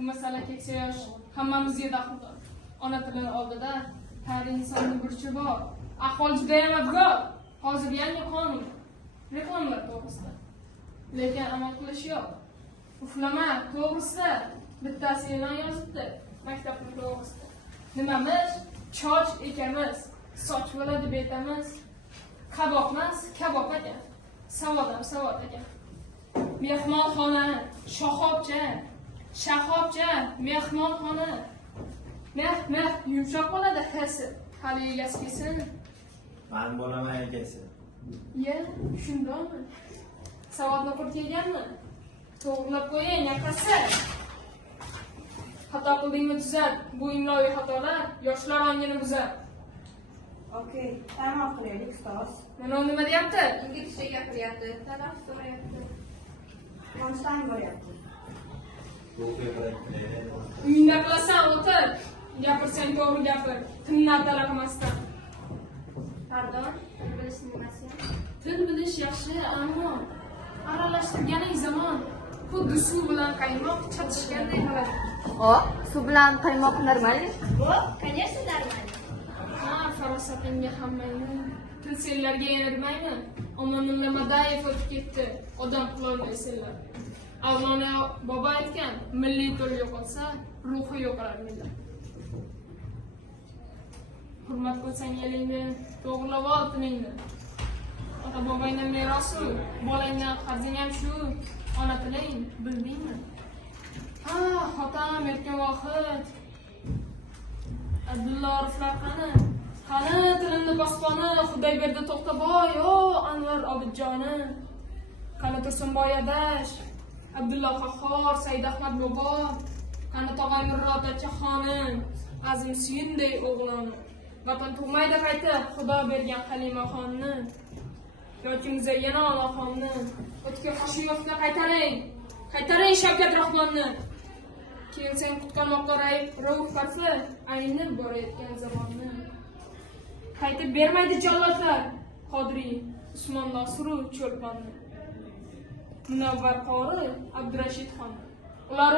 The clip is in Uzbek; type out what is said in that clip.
Bu masala keksa yosh hammamizga daxldor. Ona tilini oldida har insonning burchi bor. Ahvol juda ham abgor. Hozir yangi qonun reklamalar to'g'risida. Lekin amal qilish yo'q. Uflama to'g'risida bittasi e'lon yozibdi. Maktabning to'g'risida. Nimamiz? Choch ekamiz. Soch bo'ladi betamiz. Kabob emas, kabob ekan. Savod ham savod ekan. Mehmonxona, shoxobcha, shahobcha, mehmonxona. Meh, yumshoq bo'ladi hasi. Hali egasi kelsin. Men bo'laman egasi. Ye, shundaymi? Savodni qurib kelganmi? To'g'rilab qo'ying, yakasi. Xato qildingmi tuzat. Bu imloviy xatolar yoshlar ongini buzadi. Okey, tamom qilaylik ustoz. Mana u nima deyapti? Inglizcha gapiryapti, talab so'rayapti. Konstang bo'lyapti. Uyingda qilasan, o'tir. Gapirsang to'g'ri gapir. Tilni talaqmasdan. Pardon, bilish nimasi? Til bilish yaxshi, ammo aralashtirganing zamon xuddi suv bilan qaymoq chatishganday qiladi. Suv bilan qaymoq normalmi? Конечно, нормально. Ha, farosatingga hammangni til senlarga yenirmaymi? Omonulla Madayev o'tib ketdi. Odam qilolmaysanlar. Avlona bobo aytgan, milliy til yo'qolsa, ruhi yo'qolar millat. Hurmat qilsang elingni, to'g'rilab ol tilingni. Ota-bobongdan merosi, bolangdan qarzing ham shu. Ona tiling, bildingmi? Ha, xotam erkin vohid. Abdulla Oriflar qani? Qani tilimni posqoni, Xudoyberdi To'xtaboy, Anvar Obidjoni. Qani Tursunboy Adash, Abdulla Qahhor, Said Ahmad bobo. Qani tog'ay Murod xonim, Azim Suyunday o'g'lim. Vatan tug'maydi qayta Xudo bergan Halimaxonni. Yoki Muzayyana Allohonni. O'tga Hoshimovni qaytaring. Qaytaring Shavkat Rahmonni. Kelsang qutqarmoqqa Rauf Parfi aynib borayotgan zamonni. Qaytib bermaydi jallodlar. Qodiriy, Usmon Nosirov Cho'lponni. Munavvar qori Abdurashid xon. Ular